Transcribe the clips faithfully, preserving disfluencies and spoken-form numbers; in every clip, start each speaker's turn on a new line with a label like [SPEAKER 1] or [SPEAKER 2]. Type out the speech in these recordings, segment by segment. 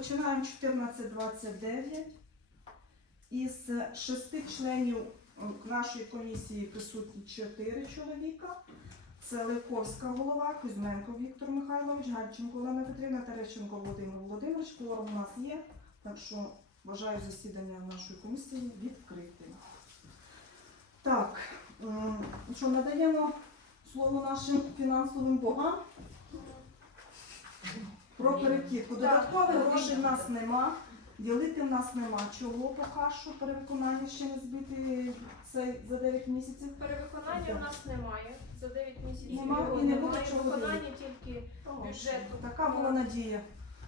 [SPEAKER 1] Починаємо чотирнадцять двадцять дев'ять. Із шести членів нашої комісії присутні чотири чоловіка. Це Левковська голова, Кузьменко Віктор Михайлович, Гальченко Олена Петрівна, Терещенко Володимир Володимирович. Кворум у нас є, так що вважаю засідання нашої комісії відкритим. Так, що надаємо слово нашим фінансовим богам про перекидку. Додаткових грошей в нас нема, ділити в нас нема. Чого поки що перевиконання ще не збити цей за дев'ять місяців?
[SPEAKER 2] Перевиконання в нас немає. За дев'ять місяців
[SPEAKER 1] Нема
[SPEAKER 2] його
[SPEAKER 1] і не буде
[SPEAKER 2] немає.
[SPEAKER 1] чого
[SPEAKER 2] Виконання тільки бюджету.
[SPEAKER 1] Така була надія.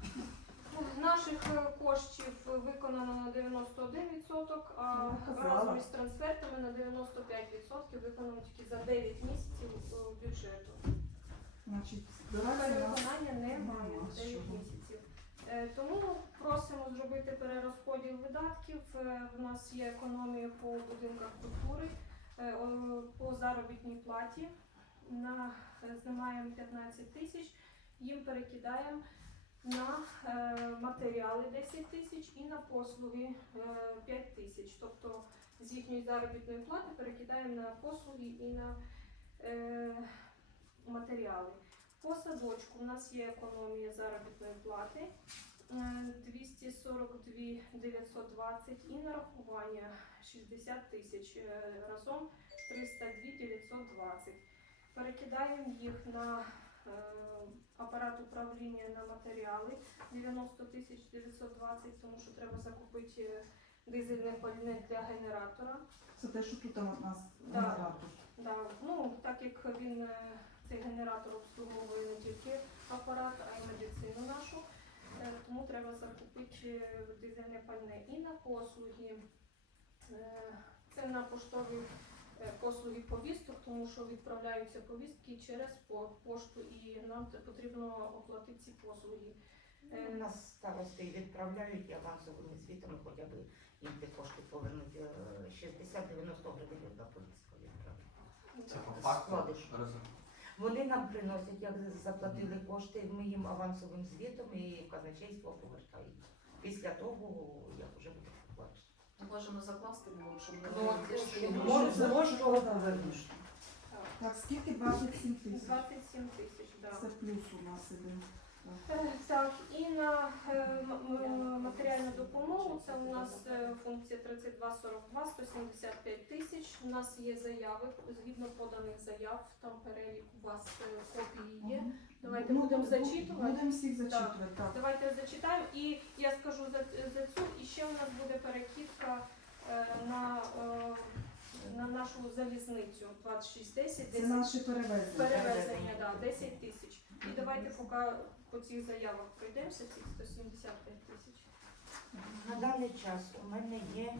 [SPEAKER 2] Наших коштів виконано на дев'яносто один відсоток, а разом із трансфертами на дев'яносто п'ять відсотків виконано тільки за дев'ять місяців бюджету.
[SPEAKER 1] Значить, збирається у нас
[SPEAKER 2] Перевиконання немає
[SPEAKER 1] нема
[SPEAKER 2] за дев'ять
[SPEAKER 1] чого.
[SPEAKER 2] місяців. Е, Тому просимо зробити перерозподіл видатків. Е, В нас є економія по будинках культури, е, о, по заробітній платі. На, е, знімаємо п'ятнадцять тисяч, їм перекидаємо на е, матеріали десять тисяч і на послуги е, п'ять тисяч. Тобто з їхньої заробітної плати перекидаємо на послуги і на е, матеріали. По садочку у нас є економія заробітної плати е, двісті сорок два тисячі дев'ятсот двадцять і нарахування шістдесят тисяч, е, разом триста два тисячі дев'ятсот двадцять. Перекидаємо їх на е, апарат управління на матеріали дев'яносто тисяч дев'ятсот двадцять, тому що треба закупити е, дизельне пальне для генератора.
[SPEAKER 1] Це те, що тут у нас
[SPEAKER 2] Да.
[SPEAKER 1] генератор.
[SPEAKER 2] Да, ну, так як він, е, цей генератор обслуговує не тільки апарат, а й медицину нашу, е, тому треба закупити е, дизельне пальне. І на послуги, е, це на поштові е, послуги повісток, тому що відправляються повістки через по- пошту і нам те- потрібно оплатити ці послуги. Е,
[SPEAKER 3] У нас старости відправляють авансовими звітами, хоча б їм ті кошти повернуть шістдесят-дев'яносто гривень одна повістка відправляють.
[SPEAKER 4] Це по факту
[SPEAKER 3] Складиш.
[SPEAKER 4] разом.
[SPEAKER 3] Вони нам приносять, як заплатили кошти, ми їм авансовим звітом і казначейство повертають. Після того, як вже буде плачено.
[SPEAKER 5] Можемо закласти було, щоб не
[SPEAKER 3] Ну,
[SPEAKER 5] було
[SPEAKER 3] от,
[SPEAKER 5] більше
[SPEAKER 3] щоб
[SPEAKER 5] грошей.
[SPEAKER 3] може, з кожного повернеш.
[SPEAKER 2] так,
[SPEAKER 1] Так, скільки? двадцять сім тисяч.
[SPEAKER 2] двадцять сім тисяч, да.
[SPEAKER 1] Це плюс у нас іде.
[SPEAKER 2] Е, Так, і на е, м- м- матеріальну допомогу це у нас е, функція тридцять два сорок два, сто сімдесят п'ять тисяч. У нас є заяви, згідно поданих заяв, там перелік у вас е, копії є. Давайте
[SPEAKER 1] Ну,
[SPEAKER 2] будемо
[SPEAKER 1] бу-
[SPEAKER 2] зачитувати.
[SPEAKER 1] Будемо всіх зачитувати, так.
[SPEAKER 2] Давайте зачитаємо. І я скажу за, за цю, і ще у нас буде перекидка е, на, е, на нашу залізницю двадцять шість десять.
[SPEAKER 1] Це наші перевезення.
[SPEAKER 2] Перевезення, да, десять тисяч. І давайте поки по цих заявах пройдемося, ці сто сімдесят п'ять тисяч.
[SPEAKER 3] На даний час у мене є,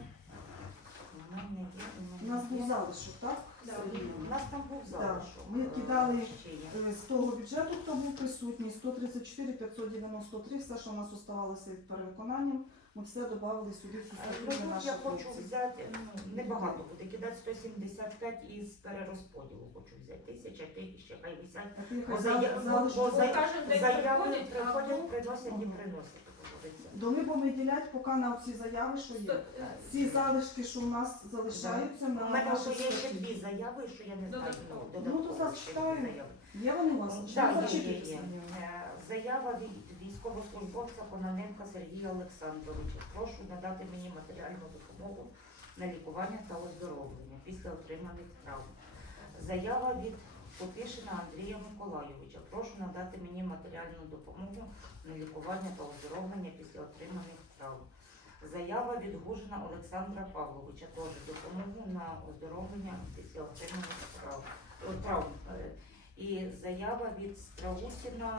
[SPEAKER 3] у мене є, у
[SPEAKER 1] У
[SPEAKER 3] мене
[SPEAKER 1] нас був
[SPEAKER 3] є.
[SPEAKER 1] залишок, так?
[SPEAKER 2] Да.
[SPEAKER 1] Сергій?
[SPEAKER 3] У нас там був залишок.
[SPEAKER 1] Ми
[SPEAKER 3] е,
[SPEAKER 1] кидали
[SPEAKER 3] ще є.
[SPEAKER 1] Е, З того бюджету, хто був присутній, сто тридцять чотири п'ятсот дев'яносто три, все, що у нас оставалося від перевиконанням, ми все додали сюди в цю
[SPEAKER 3] Ну,
[SPEAKER 1] статтю для
[SPEAKER 3] тут
[SPEAKER 1] наших
[SPEAKER 3] я хочу
[SPEAKER 1] хлопців.
[SPEAKER 3] взяти, ну, небагато буде, кидати сто сімдесят п'ять із перерозподілу. Хочу взяти тисяча, ти ще хай висять.
[SPEAKER 1] А ти
[SPEAKER 3] Бо
[SPEAKER 1] хай
[SPEAKER 3] зая-
[SPEAKER 1] зал-
[SPEAKER 3] бо-
[SPEAKER 1] залиш
[SPEAKER 3] бо
[SPEAKER 1] до-
[SPEAKER 3] зая-
[SPEAKER 2] Кожен день
[SPEAKER 3] Заяви
[SPEAKER 2] приходять, а
[SPEAKER 3] приходять,
[SPEAKER 2] ну,
[SPEAKER 3] приносять і
[SPEAKER 1] Ага.
[SPEAKER 3] приносять. говориться.
[SPEAKER 1] До ми будемо виділяти поки на ці заяви, що
[SPEAKER 2] сто-
[SPEAKER 1] є.
[SPEAKER 2] е,
[SPEAKER 1] Ці залишки, що у нас залишаються,
[SPEAKER 3] У
[SPEAKER 1] на
[SPEAKER 3] мене
[SPEAKER 1] наші
[SPEAKER 3] ще є ще
[SPEAKER 1] статті.
[SPEAKER 3] дві заяви, що я не знаю.
[SPEAKER 2] Додатково.
[SPEAKER 3] ну,
[SPEAKER 1] Ну, то
[SPEAKER 3] додатково ще дві
[SPEAKER 1] зачитаємо.
[SPEAKER 3] заяви.
[SPEAKER 1] Є вони у вас? Чи
[SPEAKER 3] Так,
[SPEAKER 1] ви
[SPEAKER 3] є, є,
[SPEAKER 1] зачитуєте
[SPEAKER 3] є.
[SPEAKER 1] самі?
[SPEAKER 3] Е, Заява від військовослужбовця Кононенка Сергія Олександровича. Прошу надати мені матеріальну допомогу на лікування та оздоровлення після отриманих травм. Заява від Потишина Андрія Миколайовича. Прошу надати мені матеріальну допомогу на лікування та оздоровлення після отриманих травм. Заява від Гужина Олександра Павловича. Теж допомогу на оздоровлення після отриманих травм. О, травм. Е, І заява від Страутіна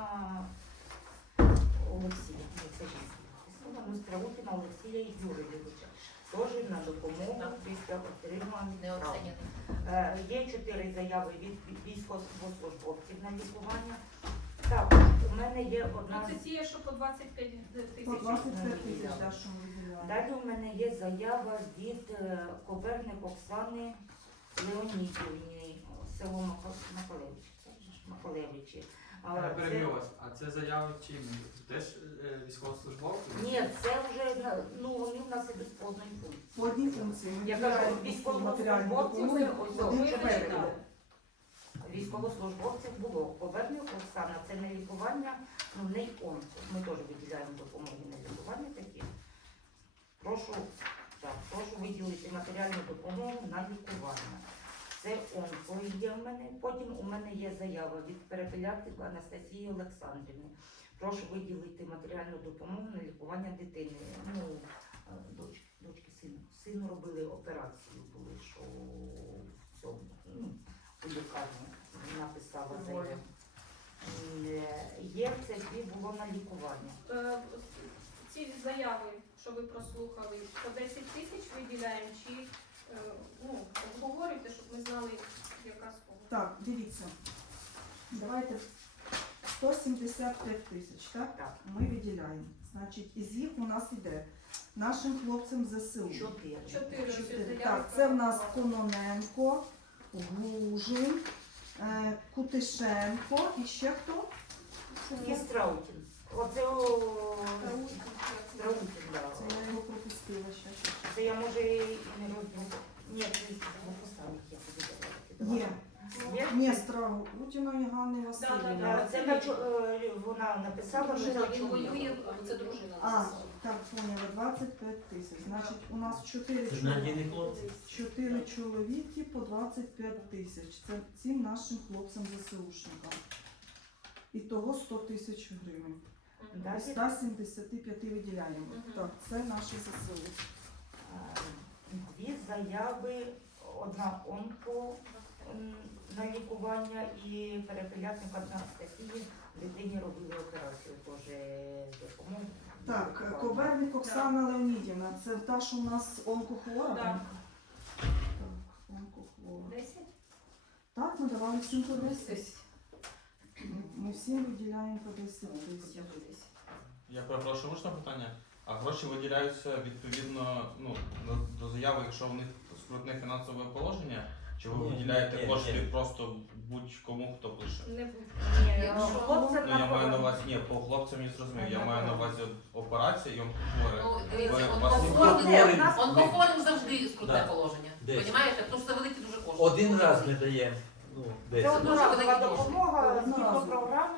[SPEAKER 3] Олексія. Ні, це жінка. Ну, Страутіна Олексія Юрійовича. Теж на допомогу після отриманих
[SPEAKER 5] Не
[SPEAKER 3] травм.
[SPEAKER 5] оцінений.
[SPEAKER 3] Е, Є чотири заяви від від військовослужбовців на лікування. Так, у мене є
[SPEAKER 2] Ну,
[SPEAKER 3] одна.
[SPEAKER 2] це ті, що по двадцять п'ять
[SPEAKER 1] По
[SPEAKER 2] тисяч.
[SPEAKER 1] двадцять п'ять
[SPEAKER 3] не
[SPEAKER 1] тисяч,
[SPEAKER 3] виділяли.
[SPEAKER 1] так, що ми виділяємо.
[SPEAKER 3] Далі у мене є заява від е, Коперник Оксани Леонідівні, село Мако- Маколевичі. Це ж Маколевичі. Але
[SPEAKER 4] Я
[SPEAKER 3] це-
[SPEAKER 4] переб'ю вас. А це заяви чим? Теж е, військовослужбовців?
[SPEAKER 3] Ні, це вже на- ну вони в нас ідуть по одній функції.
[SPEAKER 1] По одній функції ми
[SPEAKER 3] Я кажу,
[SPEAKER 1] виділяємо матеріальну
[SPEAKER 3] військовослужбовців
[SPEAKER 1] допомогу.
[SPEAKER 3] ось
[SPEAKER 1] Один
[SPEAKER 3] ми
[SPEAKER 1] чоловік.
[SPEAKER 3] вичитали. Військовослужбовців було. Повернення Оксана, це не лікування, ну не й онко. Ми теж виділяємо допомоги на лікування такі. Прошу, так, прошу виділити матеріальну допомогу на лікування. Це онко є в мене. Потім у мене є заява від перепелятика Анастасії Олександрівни. Прошу виділити матеріальну допомогу на лікування дитини. Ну, е, дочки, дочки сину. Сину робили операцію, були, що в цьому, ну, у лікарні написала заяву. Е, Є це дві було на лікування.
[SPEAKER 2] Е, Ці заяви, що ви прослухали, по десять тисяч виділяємо, чи е, ну, обговорюйте, щоб ми знали, яка сума.
[SPEAKER 1] Так, дивіться. Давайте сто сімдесят п'ять тисяч, так?
[SPEAKER 3] Так,
[SPEAKER 1] Ми виділяємо. Значить, із їх у нас йде нашим хлопцям ЗСУ.
[SPEAKER 3] чотири.
[SPEAKER 2] Чотири.
[SPEAKER 1] Чотири. Так, це в нас Кононенко, Глужин, е, Кутишенко і ще хто?
[SPEAKER 3] І Страутін. Оце о, Страутін, да.
[SPEAKER 1] Це я його пропустила ще.
[SPEAKER 3] Це я може і не розбуду. Ні, це не поставлю, я буду давати.
[SPEAKER 1] Є.
[SPEAKER 3] Є?
[SPEAKER 1] Ні, Страутіна і Ганни
[SPEAKER 2] Да,
[SPEAKER 1] Васильівна.
[SPEAKER 2] да,
[SPEAKER 3] Це на чо- е, вона написала, що
[SPEAKER 5] Дружина,
[SPEAKER 3] це
[SPEAKER 5] він воює,
[SPEAKER 3] чоловік.
[SPEAKER 5] а це дружина.
[SPEAKER 1] А, так, поняла, двадцять п'ять тисяч. Значить, у нас чотири
[SPEAKER 6] Це ж
[SPEAKER 1] чоловіки.
[SPEAKER 6] надійні хлопці.
[SPEAKER 1] Чотири чоловіки по двадцять п'ять тисяч. Це цим нашим хлопцям ЗСУшникам. І того сто тисяч гривень.
[SPEAKER 3] Далі
[SPEAKER 1] sto сімдесят п'ять виділяємо.
[SPEAKER 2] Мгм.
[SPEAKER 1] Так, це наші ЗСУ.
[SPEAKER 3] е, дві заяви, одна онко м, на лікування і перепелятник Анастасії дитині робили операцію теж з допомогою.
[SPEAKER 1] Так, Коверник Оксана Леонідівна. Це та, що у нас онкохвора?
[SPEAKER 2] Так.
[SPEAKER 1] Так, онкохвора.
[SPEAKER 2] десять?
[SPEAKER 1] Так, ми давали всім по десять.
[SPEAKER 5] Десять.
[SPEAKER 1] Ми- Ми всім виділяємо по десять тисяч.
[SPEAKER 6] Я перепрошую, можна питання? А гроші виділяються відповідно ну, до, до заяви, якщо в них скрутне фінансове положення, чи ви
[SPEAKER 7] Ні,
[SPEAKER 6] виділяєте
[SPEAKER 7] ні,
[SPEAKER 6] кошти
[SPEAKER 7] ні.
[SPEAKER 6] просто будь-кому, хто пише?
[SPEAKER 2] Не буде.
[SPEAKER 3] Ні,
[SPEAKER 5] Якщо-
[SPEAKER 3] хлопцям
[SPEAKER 6] Ну я
[SPEAKER 3] на
[SPEAKER 6] маю на
[SPEAKER 3] повернення.
[SPEAKER 6] увазі, ні, по хлопцям я зрозумів, я маю на увазі операція і онкохворе.
[SPEAKER 5] Ну, дивіться,
[SPEAKER 6] Ви-
[SPEAKER 5] онкохворим,
[SPEAKER 3] вас-
[SPEAKER 5] онкохворим завжди скрутне
[SPEAKER 7] Да.
[SPEAKER 5] положення.
[SPEAKER 7] Десь.
[SPEAKER 5] Понімаєте? Тому що це великі дуже кошти.
[SPEAKER 7] Один раз ми даємо. Ну,
[SPEAKER 3] Це
[SPEAKER 7] десь.
[SPEAKER 3] одноразова
[SPEAKER 5] Дуже великі
[SPEAKER 3] допомога згідно
[SPEAKER 1] Одноразово.
[SPEAKER 3] програми.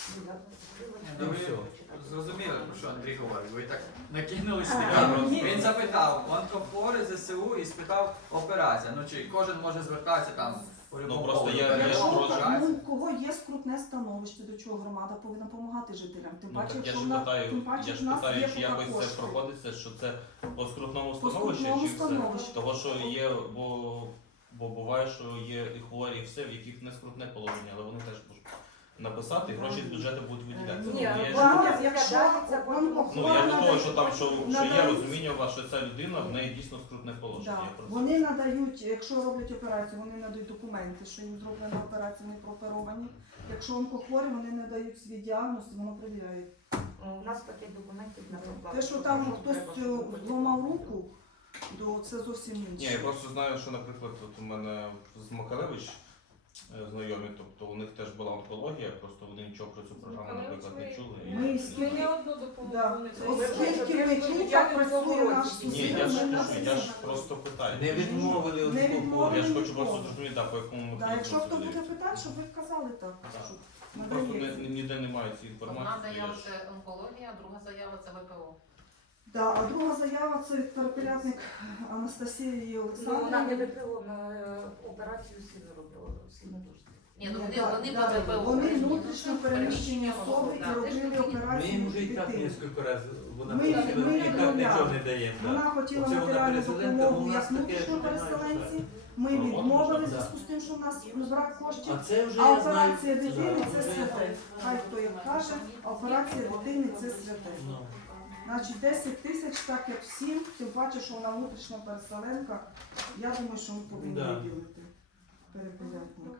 [SPEAKER 4] Ну, ви
[SPEAKER 7] все.
[SPEAKER 4] зрозуміли, про що Андрій говорить. Ви так накинули
[SPEAKER 3] А,
[SPEAKER 4] слід.
[SPEAKER 3] ні.
[SPEAKER 4] Він запитав, онкохворий ЗСУ і спитав операція. Ну чи кожен може звертатися там по любому
[SPEAKER 6] просто
[SPEAKER 4] поводу?
[SPEAKER 6] є- є
[SPEAKER 1] Якщо
[SPEAKER 6] ж
[SPEAKER 1] у
[SPEAKER 4] Операція.
[SPEAKER 1] ну, у кого є скрутне становище, до чого громада повинна допомагати жителям. Тим
[SPEAKER 6] Ну
[SPEAKER 1] паче,
[SPEAKER 6] так я
[SPEAKER 1] якщо
[SPEAKER 6] ж
[SPEAKER 1] в нас,
[SPEAKER 6] питаю,
[SPEAKER 1] тим паче
[SPEAKER 6] я
[SPEAKER 1] в
[SPEAKER 6] ж
[SPEAKER 1] нас
[SPEAKER 6] питаю,
[SPEAKER 1] є
[SPEAKER 6] чи якось
[SPEAKER 1] поки
[SPEAKER 6] це
[SPEAKER 1] кошти.
[SPEAKER 6] проходиться, що це по скрутному
[SPEAKER 1] По
[SPEAKER 6] становищі,
[SPEAKER 1] скрутному
[SPEAKER 6] чи все?
[SPEAKER 1] становищі.
[SPEAKER 6] Того, що є, бо, бо буває, що є і хворі, і все, в яких не скрутне положення, але вони теж можуть написати, і гроші з бюджету будуть виділятися.
[SPEAKER 3] Ні,
[SPEAKER 6] Ну, я ж-
[SPEAKER 3] вам-
[SPEAKER 1] Вам, якщо
[SPEAKER 3] розглядається потім.
[SPEAKER 6] Ну, я до того, що там, що, що є
[SPEAKER 1] Надають-
[SPEAKER 6] розуміння у вас, що ця людина, в неї дійсно скрутне положення.
[SPEAKER 1] Да.
[SPEAKER 6] Я просто-
[SPEAKER 1] Вони надають, якщо роблять операцію, вони надають документи, що їм зроблена операція, вони прооперовані. Якщо онкохворі, вони надають свій діагноз, і воно перевіряють.
[SPEAKER 3] У нас таких документів на проплату.
[SPEAKER 1] Те, що там
[SPEAKER 3] Що
[SPEAKER 1] хтось
[SPEAKER 3] треба,
[SPEAKER 1] цю
[SPEAKER 3] щоб
[SPEAKER 1] зламав руку, то це зовсім
[SPEAKER 6] Ні, я
[SPEAKER 1] інше.
[SPEAKER 6] просто знаю, що, наприклад, от у мене з Макаревич е, знайомі, тобто у них теж була онкологія, просто вони нічого про цю програму, наприклад, не чули. і-
[SPEAKER 1] Ми
[SPEAKER 6] і-
[SPEAKER 1] скільки-
[SPEAKER 2] Ми не одну допомогу
[SPEAKER 1] Да.
[SPEAKER 2] не
[SPEAKER 1] От
[SPEAKER 2] прийняли.
[SPEAKER 1] скільки ми чули, як працює наш
[SPEAKER 6] Ні,
[SPEAKER 1] сусід,
[SPEAKER 6] я ж
[SPEAKER 1] ми
[SPEAKER 6] кажу, я ж
[SPEAKER 1] на
[SPEAKER 6] просто питаю.
[SPEAKER 7] Не відмовили
[SPEAKER 1] Не
[SPEAKER 7] від
[SPEAKER 1] відмовили.
[SPEAKER 6] Я ж хочу
[SPEAKER 1] ніколи.
[SPEAKER 6] просто зрозуміти, да, по якому
[SPEAKER 1] Да,
[SPEAKER 6] механізму
[SPEAKER 1] якщо
[SPEAKER 6] це
[SPEAKER 1] хто буде
[SPEAKER 6] дається.
[SPEAKER 1] питати, щоб ви казали так.
[SPEAKER 6] Так.
[SPEAKER 1] щоб
[SPEAKER 6] Ну, Просто
[SPEAKER 1] надається.
[SPEAKER 6] ні- ніде немає цієї
[SPEAKER 5] Одна
[SPEAKER 6] інформації.
[SPEAKER 5] заява
[SPEAKER 6] я ж-
[SPEAKER 5] це онкологія, а друга заява це ВПО.
[SPEAKER 1] Да, а друга заява це від перепелятник Анастасії
[SPEAKER 3] Ну, вона не
[SPEAKER 1] Олександрівни.
[SPEAKER 3] випила на операцію сину робила, сину дуже.
[SPEAKER 5] Ні, ну вони,
[SPEAKER 1] Да,
[SPEAKER 5] вони
[SPEAKER 1] да,
[SPEAKER 5] по ВПО.
[SPEAKER 1] Вони
[SPEAKER 5] перейшли.
[SPEAKER 1] внутрішньо переміщені особи і
[SPEAKER 5] Да, це ж
[SPEAKER 1] робили
[SPEAKER 5] такі-
[SPEAKER 7] Ми
[SPEAKER 1] операцію
[SPEAKER 7] їм вже і так
[SPEAKER 1] дитини.
[SPEAKER 7] кілька разів вона
[SPEAKER 1] Ми-
[SPEAKER 7] просила,
[SPEAKER 1] ми
[SPEAKER 7] і так
[SPEAKER 1] відмовляли.
[SPEAKER 7] нічого не даємо. да.
[SPEAKER 1] Вона хотіла
[SPEAKER 7] Оце вона
[SPEAKER 1] матеріальну
[SPEAKER 7] переселенка,
[SPEAKER 1] допомогу
[SPEAKER 7] у нас
[SPEAKER 1] як
[SPEAKER 7] таке,
[SPEAKER 1] внутрішньо
[SPEAKER 7] що немає,
[SPEAKER 1] переселенці.
[SPEAKER 7] що
[SPEAKER 1] Ми
[SPEAKER 6] Ну, от
[SPEAKER 1] відмовили в
[SPEAKER 7] можна,
[SPEAKER 1] зв'язку з тим, що в нас брак коштів.
[SPEAKER 7] А це вже
[SPEAKER 1] А
[SPEAKER 7] я знаю.
[SPEAKER 1] операція дитини
[SPEAKER 7] да,
[SPEAKER 1] це
[SPEAKER 7] вже-
[SPEAKER 1] святе. Хай хто як каже, а операція дитини це святе.
[SPEAKER 7] Ну,
[SPEAKER 1] Значить, десять тисяч, так як всім, тим паче, що вона внутрішня переселенка, я думаю, що ми повинні
[SPEAKER 7] Да.
[SPEAKER 1] виділити перепелятник.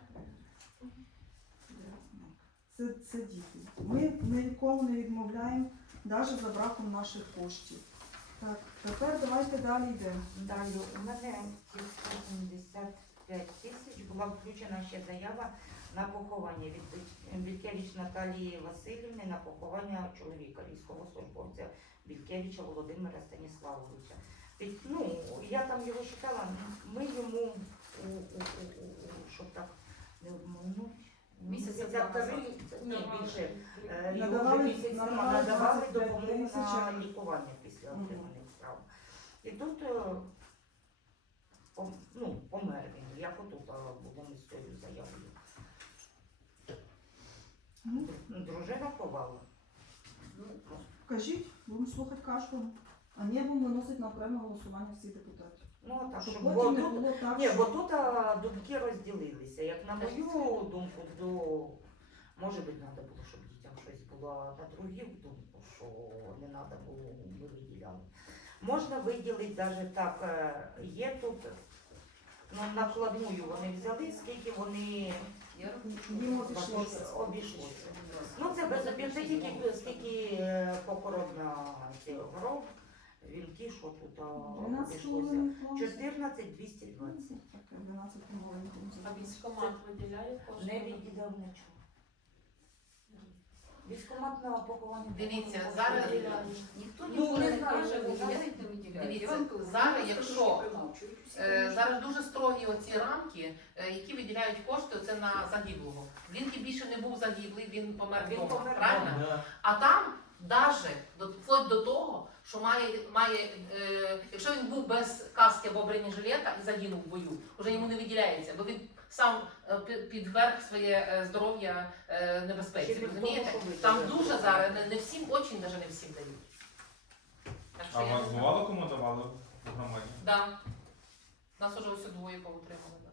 [SPEAKER 1] Це, це діти. Ми ні нікому не відмовляємо, навіть за браком наших коштів. Так, тепер давайте далі йдемо.
[SPEAKER 3] Далі у мене ці сто сімдесят п'ять тисяч була включена ще заява на поховання від Бількевич Наталії Васильівни на поховання чоловіка, військовослужбовця Бількевича Володимира Станіславовича. Під- Ну, я там його шукала, ми йому, у, у, у, у, щоб так не обмануть,
[SPEAKER 5] Місяця
[SPEAKER 3] місяця
[SPEAKER 5] два
[SPEAKER 3] три,
[SPEAKER 5] назад.
[SPEAKER 3] ні, більше, е, його
[SPEAKER 1] Надавали-
[SPEAKER 3] вже місяць тому
[SPEAKER 1] надавали
[SPEAKER 3] надавали
[SPEAKER 1] двадцять п'ять
[SPEAKER 3] допомогу
[SPEAKER 1] тисяч,
[SPEAKER 3] на
[SPEAKER 1] а-
[SPEAKER 3] лікування після
[SPEAKER 1] Мгм.
[SPEAKER 3] отриманих травм. І тут е, пом- ну, помер він, як отут а, будемо з цією заявою.
[SPEAKER 1] Ну,
[SPEAKER 3] Дружина ховала.
[SPEAKER 1] Ну, кажіть, будемо слухати кожного. А не будемо виносити на окреме голосування всі депутати.
[SPEAKER 3] Ну, а так,
[SPEAKER 1] Щоб
[SPEAKER 3] щоб бо
[SPEAKER 1] потім не
[SPEAKER 3] тут,
[SPEAKER 1] було так,
[SPEAKER 3] ні,
[SPEAKER 1] що...
[SPEAKER 3] бо тут а, думки розділилися. Як на мою думку, то може би треба було, щоб дітям щось було, а на других думку, що не треба було, ми виділяли. Можна виділити навіть так, е, є тут, ну, накладную вони взяли, скільки вони
[SPEAKER 5] Я
[SPEAKER 1] Їм обійшлося.
[SPEAKER 3] обійшлося. Ну, це без обід, це тільки скільки е, похорон на цей город, вінки, що тут а,
[SPEAKER 1] дванадцять
[SPEAKER 3] обійшлося.
[SPEAKER 1] половинок.
[SPEAKER 3] чотирнадцять двісті двадцять.
[SPEAKER 1] Таке, дванадцять половинок.
[SPEAKER 8] А військкомат виділяє кошти?
[SPEAKER 3] Не відділяв нічого. Військкомат на поховання.
[SPEAKER 5] Дивіться,
[SPEAKER 3] поховання
[SPEAKER 5] зараз
[SPEAKER 3] виділяє.
[SPEAKER 5] ніхто
[SPEAKER 3] Ну,
[SPEAKER 5] ніколи
[SPEAKER 3] не
[SPEAKER 5] не
[SPEAKER 3] знаю,
[SPEAKER 5] каже,
[SPEAKER 3] не
[SPEAKER 5] виділяють, не виділяють.
[SPEAKER 9] Дивіться,
[SPEAKER 5] Іван, зараз, якщо е,
[SPEAKER 9] Е,
[SPEAKER 5] зараз дуже строгі оці рамки, е, які виділяють кошти, це на загиблого. Він більше не був загиблий, він помер
[SPEAKER 3] Він
[SPEAKER 5] вдома,
[SPEAKER 3] помер
[SPEAKER 5] правильно?
[SPEAKER 7] Да.
[SPEAKER 5] А там даже до- вплоть до того, що має, має е, якщо він був без каски або бронежилета і загинув в бою, вже йому не виділяється, бо він сам е, пі- підверг своє е, здоров'я е, небезпеці.
[SPEAKER 3] Ще від того,
[SPEAKER 5] Розумієте?
[SPEAKER 3] що ви
[SPEAKER 5] Там
[SPEAKER 3] зараз
[SPEAKER 5] дуже
[SPEAKER 3] робите.
[SPEAKER 5] зараз не, не всім, очень даже не всім дають. Так що
[SPEAKER 6] А
[SPEAKER 5] я
[SPEAKER 6] вас
[SPEAKER 5] не знаю.
[SPEAKER 6] бувало кому давали в громаді?
[SPEAKER 5] Да. Нас уже ось двоє поутримали. Да.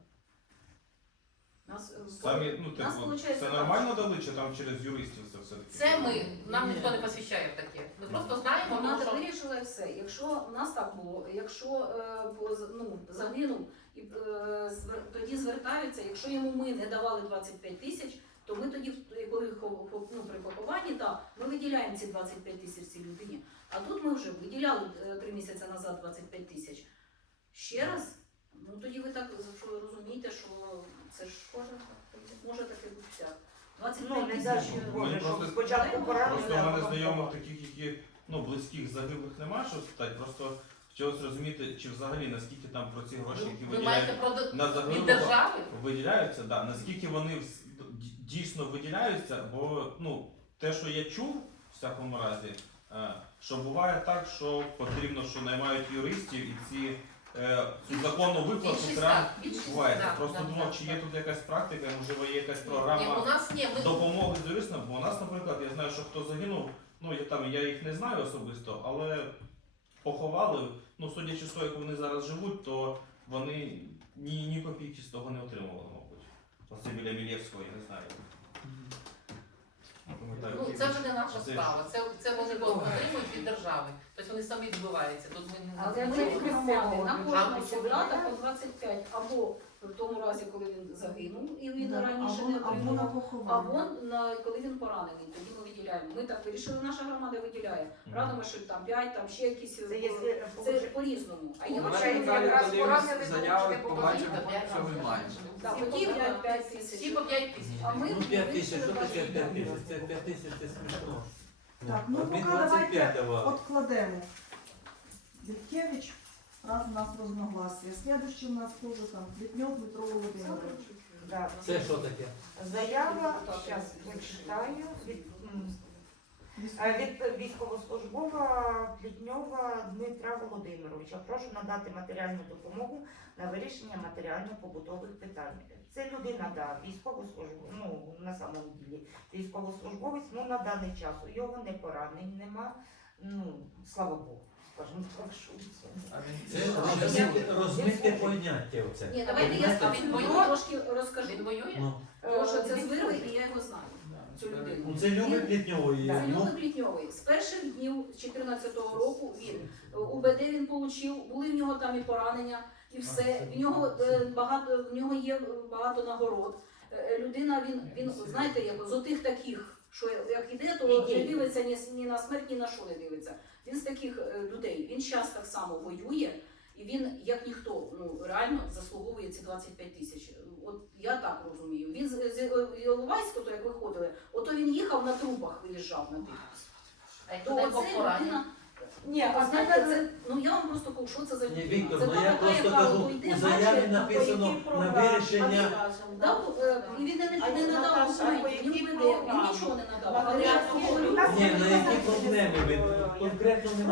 [SPEAKER 9] Нас, е,
[SPEAKER 6] Самі, ну,
[SPEAKER 9] нас,
[SPEAKER 6] типу,
[SPEAKER 9] получається,
[SPEAKER 6] це
[SPEAKER 9] так,
[SPEAKER 6] нормально дали, чи там через юристів це все таки?
[SPEAKER 5] Це ми, нам ніхто не посвящає в таке. Ми просто знаємо,
[SPEAKER 9] Вона
[SPEAKER 5] тому що
[SPEAKER 9] вирішила і все. Якщо у нас так було, якщо е, по- ну, загинув, і, е, звер- тоді звертаються, якщо йому ми не давали двадцять п'ять тисяч, то ми тоді, в- коли хо- хо- ну, при похованні, так, ми виділяємо ці двадцять п'ять тисяч цій людині. А тут ми вже виділяли е, три місяці назад двадцять п'ять тисяч. Ще раз, ну тоді ви так що ви розумієте, що це ж може, може таке бути всяк. двадцять
[SPEAKER 3] Ну,
[SPEAKER 9] п'ять
[SPEAKER 3] не
[SPEAKER 9] тисяч.
[SPEAKER 3] дай
[SPEAKER 9] е,
[SPEAKER 3] Боже,
[SPEAKER 6] Мені
[SPEAKER 3] щоб
[SPEAKER 6] просто-
[SPEAKER 3] спочатку поранення.
[SPEAKER 6] Просто у
[SPEAKER 3] а
[SPEAKER 6] мене
[SPEAKER 3] потім
[SPEAKER 6] знайомих
[SPEAKER 3] ховати.
[SPEAKER 6] таких, які ну, близьких загиблих немає, що спитати. Просто хотілося зрозуміти, чи взагалі наскільки там про ці гроші, які
[SPEAKER 5] ви маєте
[SPEAKER 6] виділяють
[SPEAKER 5] продати
[SPEAKER 6] на
[SPEAKER 5] від
[SPEAKER 6] загиблого,
[SPEAKER 5] держави.
[SPEAKER 6] виділяються, да, наскільки вони вс- д- дійсно виділяються, бо ну, те, що я чув в всякому разі, е, що буває так, що потрібно, що наймають юристів і ці е, цю законну виплату
[SPEAKER 5] Більшість
[SPEAKER 6] прям
[SPEAKER 5] так, більшість,
[SPEAKER 6] відбувається.
[SPEAKER 5] да,
[SPEAKER 6] Просто
[SPEAKER 5] да,
[SPEAKER 6] думав,
[SPEAKER 5] да,
[SPEAKER 6] чи
[SPEAKER 5] да.
[SPEAKER 6] є тут якась практика, і, можливо, є якась
[SPEAKER 5] Ні,
[SPEAKER 6] програма
[SPEAKER 5] у нас ні, ми
[SPEAKER 6] допомоги з юристом, бо у нас, наприклад, я знаю, що хто загинув, ну я там я їх не знаю особисто, але поховали, ну судячи з того, як вони зараз живуть, то вони ні, ні копійки з того не отримували, мабуть. Оце біля Мілєвського, я не знаю. Пам'ятаю,
[SPEAKER 5] ну це вже не наша
[SPEAKER 6] Це ж-
[SPEAKER 5] справа. Це це вони отримують від держави. Тобто вони самі відбуваються. Тут ми не
[SPEAKER 3] Але
[SPEAKER 9] Ми
[SPEAKER 3] це
[SPEAKER 9] в громади на
[SPEAKER 3] місцево.
[SPEAKER 9] кожного
[SPEAKER 3] А,
[SPEAKER 9] солдата
[SPEAKER 3] це
[SPEAKER 9] по двадцять п'ять, або в тому разі, коли він загинув і він
[SPEAKER 1] Да,
[SPEAKER 9] раніше
[SPEAKER 1] або-
[SPEAKER 9] не
[SPEAKER 1] або на
[SPEAKER 9] отримував,
[SPEAKER 1] поховання.
[SPEAKER 9] або на коли він поранений, тоді ми виділяємо. Ми так вирішили, наша громада виділяє.
[SPEAKER 6] Мгм.
[SPEAKER 9] Радимо, що там п'ять, там ще якісь
[SPEAKER 3] Це є
[SPEAKER 9] це по-різному. А є
[SPEAKER 3] Ну,
[SPEAKER 4] Давайте
[SPEAKER 3] ще
[SPEAKER 9] ще
[SPEAKER 3] якраз
[SPEAKER 4] далі подивимось
[SPEAKER 3] поранений,
[SPEAKER 4] заяви,
[SPEAKER 3] тому що
[SPEAKER 4] побачимо,
[SPEAKER 3] не
[SPEAKER 5] побачимо.
[SPEAKER 4] що ми маємо.
[SPEAKER 9] Так,
[SPEAKER 3] Всі
[SPEAKER 9] тоді
[SPEAKER 3] по
[SPEAKER 9] п'ять п'ять
[SPEAKER 5] всі
[SPEAKER 9] тисяч.
[SPEAKER 5] по п'ять тисяч.
[SPEAKER 9] А ми
[SPEAKER 7] Ну, п'ять тисяч,
[SPEAKER 9] вирішили
[SPEAKER 7] що таке
[SPEAKER 9] так,
[SPEAKER 7] п'ять
[SPEAKER 9] що
[SPEAKER 7] тисяч? Це п'ять тисяч це смішно.
[SPEAKER 1] Так, ну
[SPEAKER 7] От ми
[SPEAKER 1] поки
[SPEAKER 7] двадцять п'ять
[SPEAKER 1] давайте
[SPEAKER 7] давали.
[SPEAKER 1] откладемо. Віткевич, раз у нас розногласия. Слідуючий у нас теж там Плетньов Дмитро Володимирович.
[SPEAKER 3] Да.
[SPEAKER 7] Це що таке?
[SPEAKER 3] Заява, зараз прочитаю, від, м, е, від військовослужбова Плітньова Дмитра Володимировича. Прошу надати матеріальну допомогу на вирішення матеріально-побутових питань. Це людина, да, військовослужбовець, ну, на самому ділі, військовослужбовець, ну, на даний час у його не поранень нема, ну, слава Богу, скажімо так, що це.
[SPEAKER 4] А він-
[SPEAKER 7] Це
[SPEAKER 9] А,
[SPEAKER 7] розмите, розмите поняття оце.
[SPEAKER 9] Ні, давайте я
[SPEAKER 7] Понимаєте?
[SPEAKER 9] скажу,
[SPEAKER 5] Він
[SPEAKER 9] його трошки розкажу.
[SPEAKER 5] Він воює?
[SPEAKER 7] Ну,
[SPEAKER 9] Тому що це
[SPEAKER 3] Е,
[SPEAKER 9] звили, і я його знаю, цю людину.
[SPEAKER 7] ну, це любить Плітньової.
[SPEAKER 9] Це
[SPEAKER 7] Ну,
[SPEAKER 9] Люди Плітньовий. З перших днів з чотирнадцятого року він у БД він отримав, були в нього там і поранення, і все. В нього е, багато в нього є багато нагород. Е, Людина, він він знаєте, як з отих таких, що як іде, то не
[SPEAKER 3] Ідеї.
[SPEAKER 9] дивиться ні, ні на смерть, ні на що не дивиться. Він з таких е, людей. Він зараз так само воює. І він, як ніхто, ну реально заслуговує ці двадцять п'ять тисяч. От я так розумію. Він з, з Іловайська, то як виходили, ото він їхав на трубах, виїжджав на тих.
[SPEAKER 5] А
[SPEAKER 9] То
[SPEAKER 5] якщо дай Бог
[SPEAKER 9] оце
[SPEAKER 5] поранять?
[SPEAKER 9] людина.
[SPEAKER 1] Ні,
[SPEAKER 9] А
[SPEAKER 1] а
[SPEAKER 9] знаєте, це, ну я вам просто кажу, що це за
[SPEAKER 7] Ні,
[SPEAKER 9] людина.
[SPEAKER 7] Віктор,
[SPEAKER 9] це
[SPEAKER 7] ну
[SPEAKER 9] та
[SPEAKER 7] я
[SPEAKER 9] така,
[SPEAKER 7] просто
[SPEAKER 9] яка
[SPEAKER 7] кажу,
[SPEAKER 9] от йде,
[SPEAKER 7] у заяві
[SPEAKER 9] бачить,
[SPEAKER 7] написано
[SPEAKER 1] які
[SPEAKER 7] на
[SPEAKER 1] програми?
[SPEAKER 7] вирішення.
[SPEAKER 9] Да, е, і він не, не,
[SPEAKER 1] А
[SPEAKER 9] не
[SPEAKER 1] ні,
[SPEAKER 9] надав
[SPEAKER 1] Наташа, а по
[SPEAKER 9] документів, він
[SPEAKER 1] які
[SPEAKER 9] веде, він
[SPEAKER 1] програми?
[SPEAKER 9] нічого не надав. Але я
[SPEAKER 1] Матеріальні
[SPEAKER 9] говорю,
[SPEAKER 1] У нас
[SPEAKER 7] Ні, на
[SPEAKER 1] є
[SPEAKER 7] які проблеми ви конкретно не